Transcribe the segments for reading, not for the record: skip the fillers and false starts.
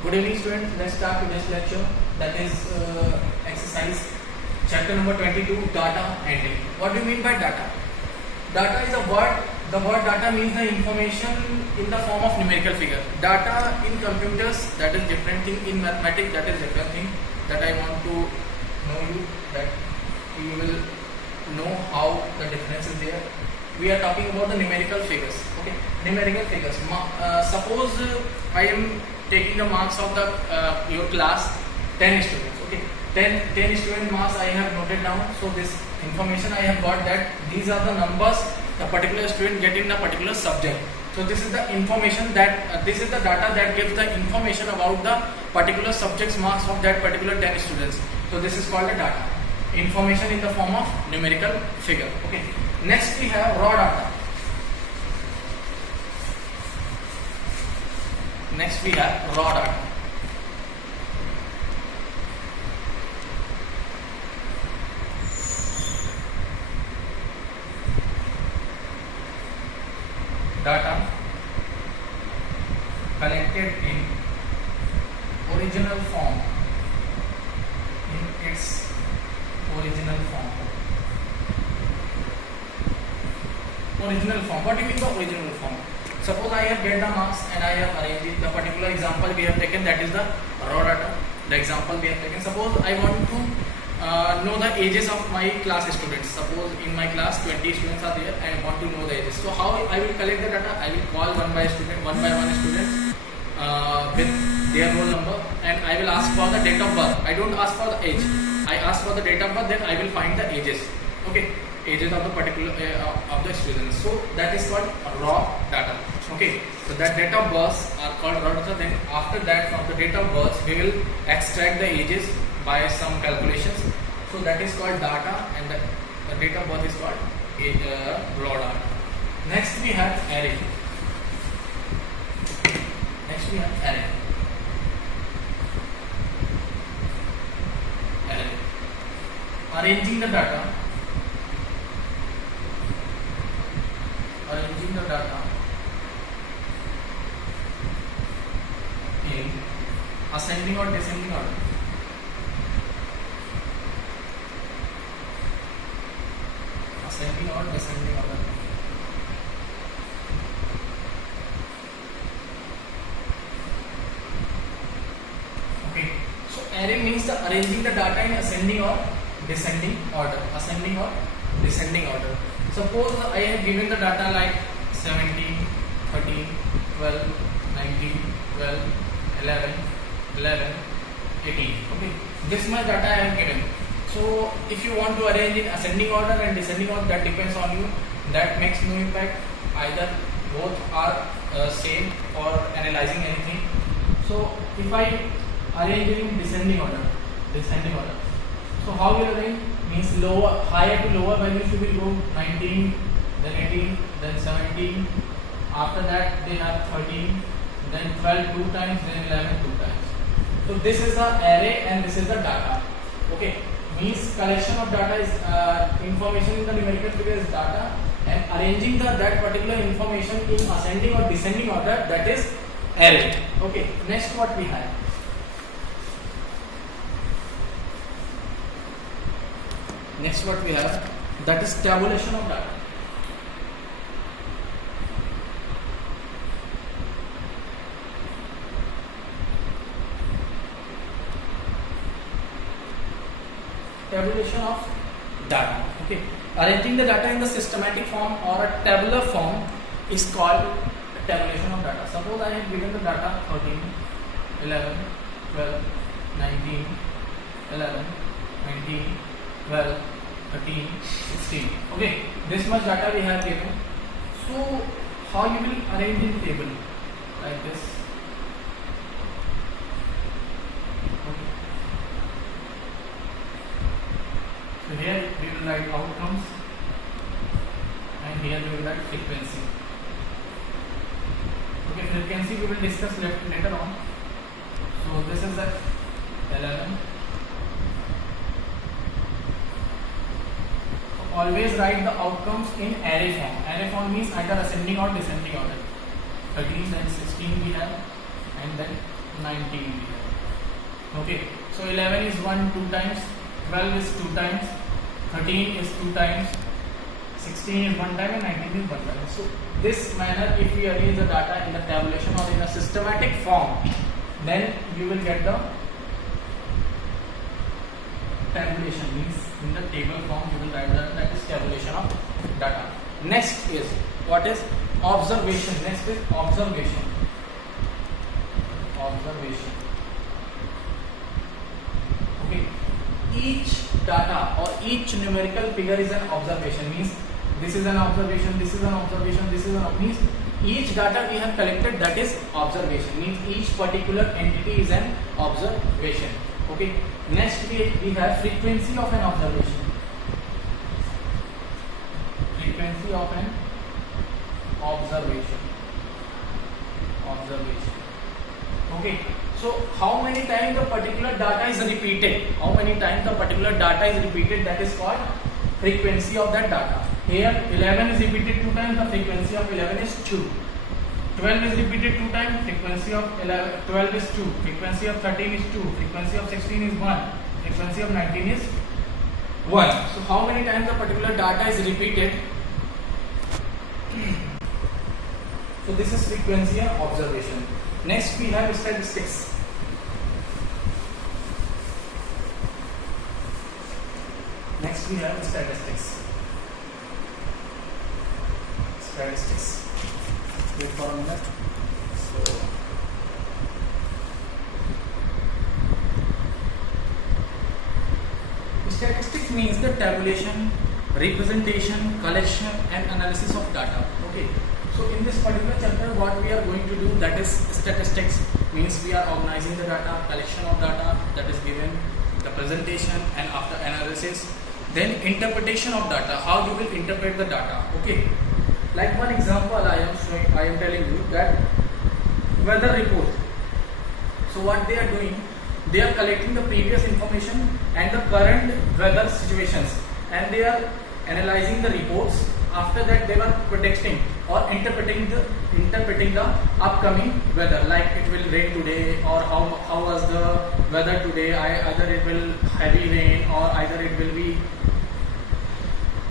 Good evening students, let's start today's lecture, that is exercise chapter number 22, data entry. What do you mean by data? Data is a word, the word data means the information in the form of numerical figure. Data in computers, that is different thing, in mathematics that is different thing, that I want to know you, that you will know how the difference is there. We are talking about the numerical figures. Okay, numerical figures. Suppose I am taking the marks of the your class 10 students. Okay, 10 student marks I have noted down. So this information I have got that these are the numbers the particular student get in a particular subject. So this is the information that this is the data that gives the information about the particular subject's marks of that particular 10 students. So this is called the data. Information in the form of numerical figure. Okay. Next we have raw data. Next we have raw data. Data collected in original form. In its original form. Original form. What do you mean by original form? Suppose I have get the marks and I have arranged it. The particular example we have taken, that is the raw data. The example we have taken. Suppose I want to know the ages of my class students. Suppose in my class 20 students are there and I want to know the ages. So how I will collect the data? I will call one by one student with their roll number and I will ask for the date of birth. I don't ask for the age. I ask for the date of birth, then I will find the ages. Okay, ages of the particular of the students. So that is called raw data. Okay, so that date of births are called raw data. Then after that, from the date of birth, we will extract the ages by some calculations. So that is called data, and the date of birth is called raw data. Next we have array. Next we have array. Array. Arranging the data. Arranging the data in ascending or descending order. Ascending or descending order. Okay. So array means the arranging the data in ascending or descending order. Ascending or descending order. Suppose I have given the data like 17, 13, 12, 19, 12, 11, 11, 18. Okay. This much data I have given. So if you want to arrange in ascending order and descending order, that depends on you. That makes no impact. Either both are same for analyzing anything. So if I arrange in descending order, so how will arrange? Means lower, higher to lower values you will go 19, then 18, then 17. After that they have 13, then 12 two times, then 11 two times. So this is the array and this is the data. Okay, means collection of data is information in the numerical figure is data, and arranging that particular information in ascending or descending order, that is array. Okay, next what we have. Next what we have, that is tabulation of data. Tabulation of data. Okay, arranging the data in the systematic form or a tabular form is called tabulation of data. Suppose I have given the data 13, 11, 12, 19, 11, 19, 12, 13, 16. Okay, this much data we have given. So how you will arrange in table like this? Okay. So here we will write outcomes and here we will write frequency. Okay, frequency we will discuss later on. So this is the 11. Always write the outcomes in array form. Array form means either ascending or descending order. 13, then 16 we have, and then 19. Okay, so 11 is 1 2 times, 12 is 2 times, 13 is 2 times, 16 is 1 time, and 19 is 1 time. So this manner, if we arrange the data in a tabulation or in a systematic form, then you will get the tabulation, means in the table form you will write that is tabulation of data. Next is what is observation. Next is observation. Observation. Okay, each data or each numerical figure is an observation, means this is an observation, this is an observation, this is an means each data we have collected, that is observation, means each particular entity is an observation. Okay, next we have frequency of an observation. Frequency of an observation. Observation. Okay, so how many times the particular data is repeated? How many times the particular data is repeated? That is called frequency of that data. Here 11 is repeated 2 times, the frequency of 11 is 2. 12 is repeated 2 times, frequency of 12 is 2. Frequency of 13 is 2. Frequency of 16 is 1. Frequency of 19 is 1. So how many times the particular data is repeated? So this is frequency and observation. Next we have statistics. Next we have statistics. Statistics. Wait for a minute. So statistics means the tabulation, representation, collection and analysis of data. Okay. So in this particular chapter what we are going to do, that is statistics, means we are organizing the data, collection of data that is given, the presentation and after analysis, then interpretation of data, how you will interpret the data. Okay, like one example I am telling you that weather report. So what they are doing, they are collecting the previous information and the current weather situations and they are analyzing the reports. After that they were predicting or interpreting the upcoming weather, like it will rain today or how was the weather today, either it will heavy rain or either it will be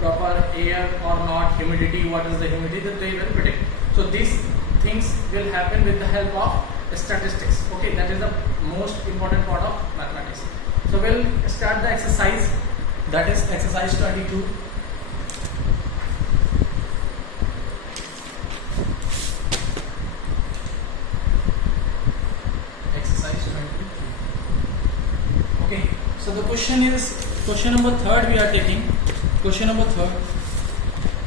proper air or not, humidity, what is the humidity, that they will predict. So these things will happen with the help of statistics. Okay, that is the most important part of mathematics. So we'll start the exercise, that is exercise 22. Okay, so the question is, question number 3 we are taking. Question number 3.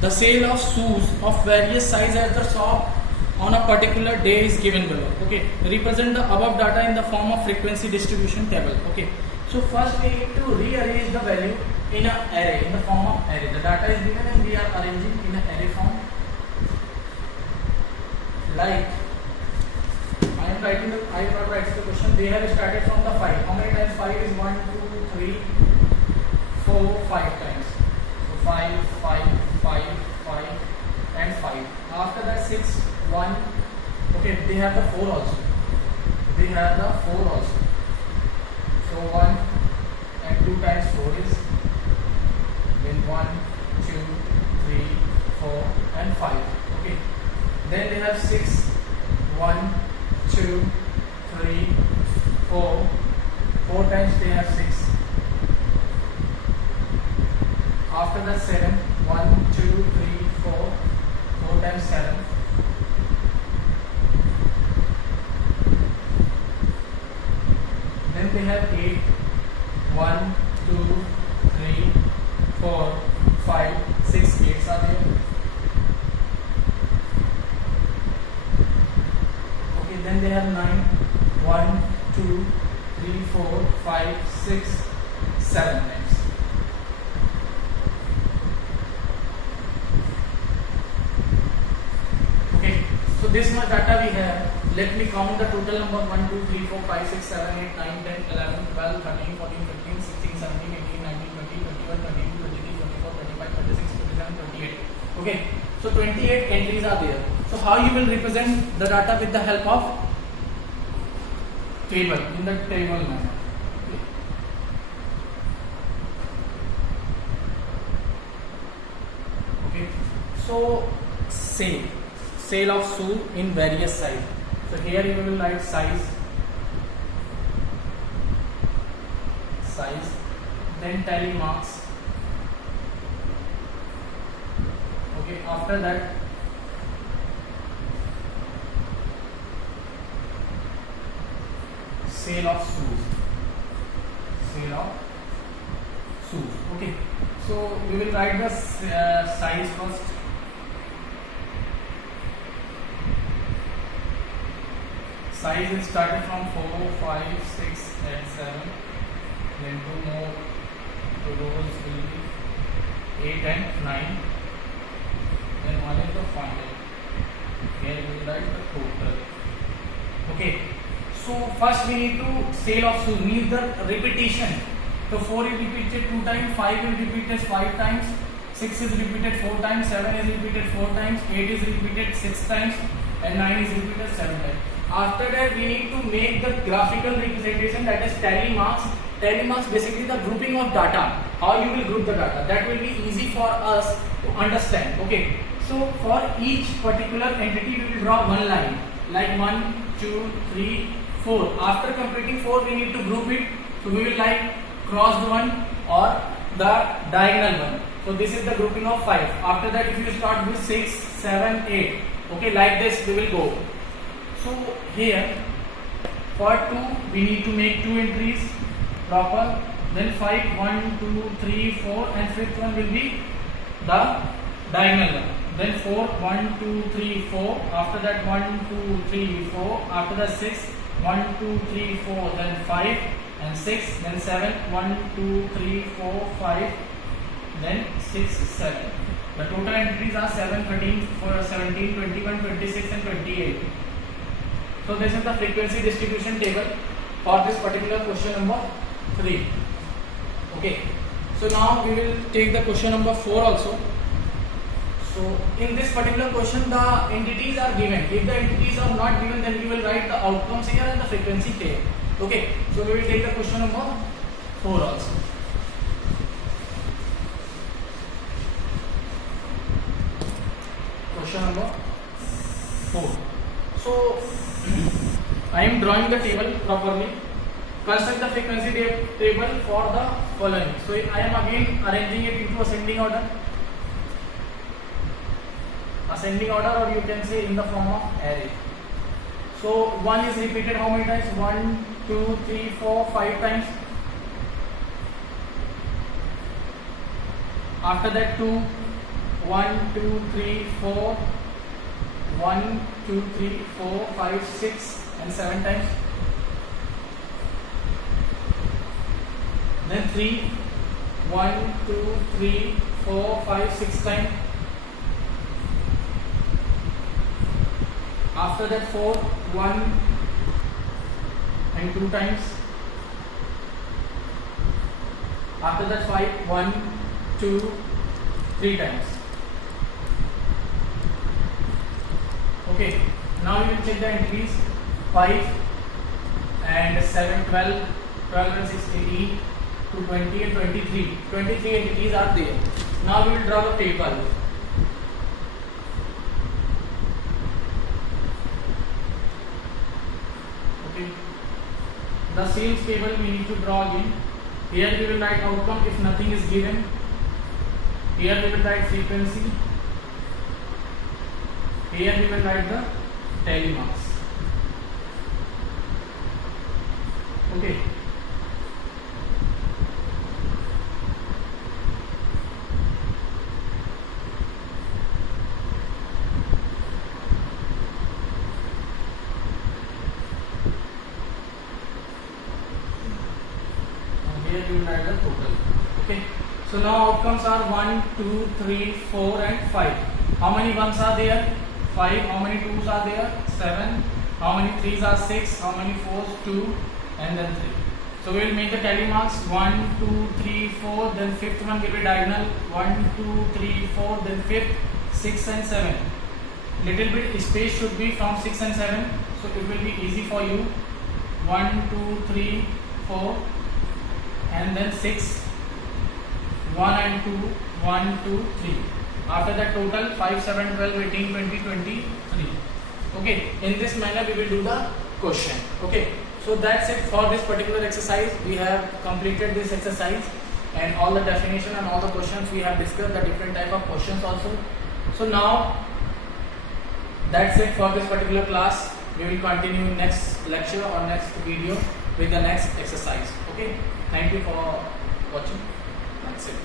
The sale of shoes of various size at the shop on a particular day is given below. Okay, represent the above data in the form of frequency distribution table. Okay, so first we need to rearrange the value in an array, in the form of array. The data is given and we are arranging in an array form. Like I will not write the question. They have started from the 5. How many times 5 is 1, 2, 3, 4, 5 times. So 5, 5, 5, 5 and 5. After that 6, 1. Okay, they have the 4 also. They have the 4 also. So 1 and 2 times 4 is then 1, 2, 3, 4 and 5. Okay. Then they have 6, 1, 2, 3, 4. 4 times they have 6. After that 7, 1, 2, 3, 4. 4 times 7. Then they have 8, 1, 2, 3, 4, 5, 6 8s are there. Okay, then they have 9, 1, 2, 3, 4, 5, 6, 7 times. Okay, so this much data we have. Let me count the total number 1, 2, 3, 4, 5, 6, 7, 8, 9, 10, 11, 12, 13, 14, 15, 16, 17, 18, 19, 20, 21, 22, 23, 24, 25, 26, 27, 28. Okay, so 28 entries are there. So how you will represent the data with the help of table, in the table manner. Okay. So sale of shoe in various size. So here you will write size, then tally marks. Okay, after that sale of shoes. Okay, so we will write the size first. Size is started from 4, 5, 6 and 7. Then 2 more rows will be 8 and 9. Then 1 is the final. Here we will write the total. Okay. So first we need to sale of shoes, means the repetition. So 4 is repeated 2 times, 5 is repeated 5 times, 6 is repeated 4 times, 7 is repeated 4 times, 8 is repeated 6 times, and 9 is repeated 7 times. After that we need to make the graphical representation, that is tally marks. Tally marks basically the grouping of data, how you will group the data. That will be easy for us to understand. Okay. So for each particular entity we will draw one line, like 1, 2, 3, 4. After completing 4 we need to group it. So we will like crossed one or the diagonal one. So this is the grouping of 5. After that if you start with 6, 7, 8. Okay, like this we will go. So here for 2 we need to make 2 entries proper. Then 5, 1, 2, 3, 4 and fifth one will be the diagonal one. Then 4, 1, 2, 3, 4. After that 1, 2, 3, 4. After that 6, 1, 2, 3, 4. Then 5 and 6. Then 7, 1, 2, 3, 4, 5. Then 6, 7. The total entries are 7, 13, 17, 21, 26 and 28. So this is the frequency distribution table for this particular question number 3. Okay. So now we will take the question number 4 also. So in this particular question the entities are given. If the entities are not given, then we will write the outcomes here and the frequency table. Okay. So we will take the question number 4 also. Question number 4. So I am drawing the table properly. Construct the frequency table for the following. So I am again arranging it into ascending order. Or you can say in the form of array. So 1 is repeated how many times? 1, 2, 3, 4, 5 times. After that 2, 1, 2, 3, 4, 1, 2, 3, 4, 5, 6 and 7 times. Then 3, 1, 2, 3, 4, 5, 6 times. After that 4, 1 and 2 times. After that 5, 1, 2, 3 times. Okay, now we will check the entries. 5 and 7, 12, 12 and 6, 18, to 20 and 23. 23 entities are there. Now we will draw the table. Okay. The sales table we need to draw again. Here we will write outcome if nothing is given. Here we will write frequency. Here we will write the tally marks. Okay. Here we will write the total. Okay. So now outcomes are 1, 2, 3, 4 and 5. How many ones are there? 5. How many 2s are there? 7. How many 3s are 6? How many 4s? 2 and then 3. So we will make the tally marks 1, 2, 3, 4. Then fifth one will be diagonal 1, 2, 3, 4. Then fifth 6 and 7. Little bit space should be from 6 and 7. So it will be easy for you. 1 2 3 4 and then 6, 1 and 2, 1 2 3. After that total 5 7 12 18 20 23. Okay, in this manner we will do the question. Okay, so that's it for this particular exercise. We have completed this exercise and all the definition and all the questions we have discussed, the different type of questions also. So now that's it for this particular class. We will continue in next lecture or next video with the next exercise. Okay, thank you for watching. That's it.